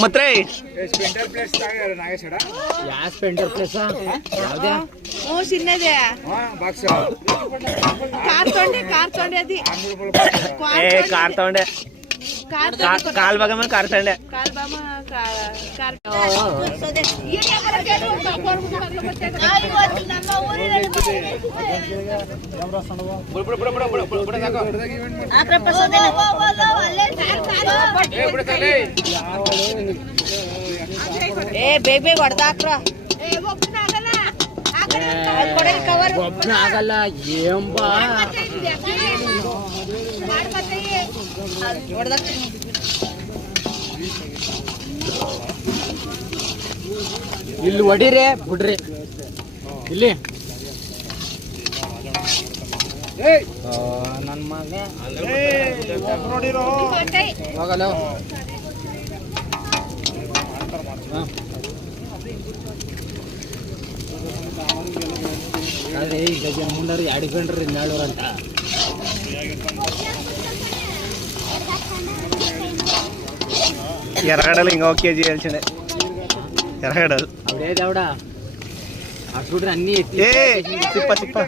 ಮತ್ತೆ Splendor place ನಾಗೇಶಡ ಯಾವ Splendor place ಯಾವ್ದೇ ಚಿನ್ನದೆ ಬಾಕ್ಸ್ ಕಾರ್ ತೊಂಡೆ ಅದಿ ಕಾರ್ ತಗೊಂಡೆ ಕಾಲ್ ಭಾಗ ಮೇಲೆ ಕಾರ್ ತಗೊಂಡೆ ಕಾಲ್ ಬಾಮ ಕಾರ್ ಏ ಬೇಗ ಬೇಗ ಹೊಡೆದಾಕ್ರ ಒಬ್ಬನ ಆಗಲ್ಲ ಏಂಬಾ ಇಲ್ಲಿ ಹೊಡಿರಿ ಬಿಡ್ರಿ ಇಲ್ಲಿ ನನ್ನ ಮಗ ಹೋಗಲ್ಲ ಅದೇ ಈಗ ಮುಂಡರು ಅಡಿಕೊಂಡ್ರಿ 12 ಅಂತ ఎర్రగడ్డలు ఇంకో కేజీ వేయాల్సిందే ఎర్రగడ్డలు అప్పుడే దేవుడా అప్పుడు అన్ని సిప్ప సిప్ప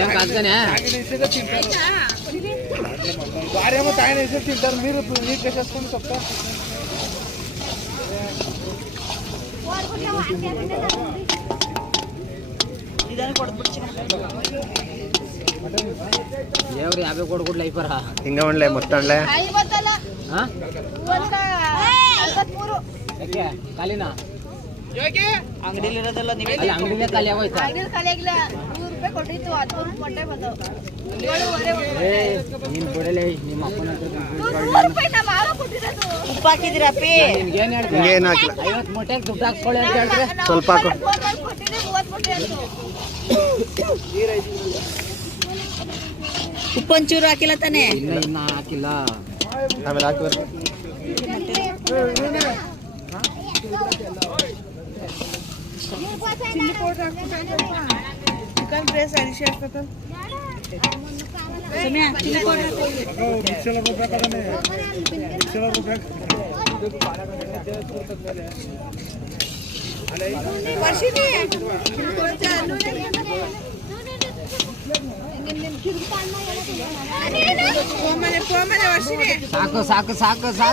ఏం కాదుగానే వారేమో తాయన వేసేసి తింటారు మీరు చేసేసుకొని చెప్తా ఎవరు 50 కోడి అయిపోరా ఇంకా ఉండలే మొత్తం ಖಾಲಿನಾ ಅಂಗಡಿಲಿರೋದೆಲ್ಲ ಅಂಗಡಿನೇ ಖಾಲಿ ಆಗೋಯ್ತಾ ನೀನ್ ಕೊಡಲೇ ನಿಮ್ಮ ಅಪ್ಪನ ಉಪ್ಪು ಹಾಕಿದಿರಪ್ಪಿ ಏನು ಹಾಕಿಲ್ಲ 50 ಮೂಟೆಗೆ ದುಡ್ಡು ಹಾಕ್ಕೊಳ್ಳಿ ಅಂತ ಹೇಳಿದ್ರೆ ಸ್ವಲ್ಪ ಹಾಕು ಉಪ್ಪು ಒಂಚೂರು ಹಾಕಿಲ್ಲ ತಾನೆ ಇನ್ನ ಹಾಕಿಲ್ಲ ಆಮೇಲೆ ಹಾಕಿ ಚಿಲ್ಲಿ ಪೌಡರ್ ಚಿಕನ್ ಫ್ರೈಸ್ ಅಡಿಸಿ ಹಾಕ್ತದ ಸಮಯ ಚಿಲ್ಲಿ ಪೌಡರ್ ವರ್ಷಿನಿ ಸಾಕು ಸಾಕು ಸಾಕು ಸಾಕು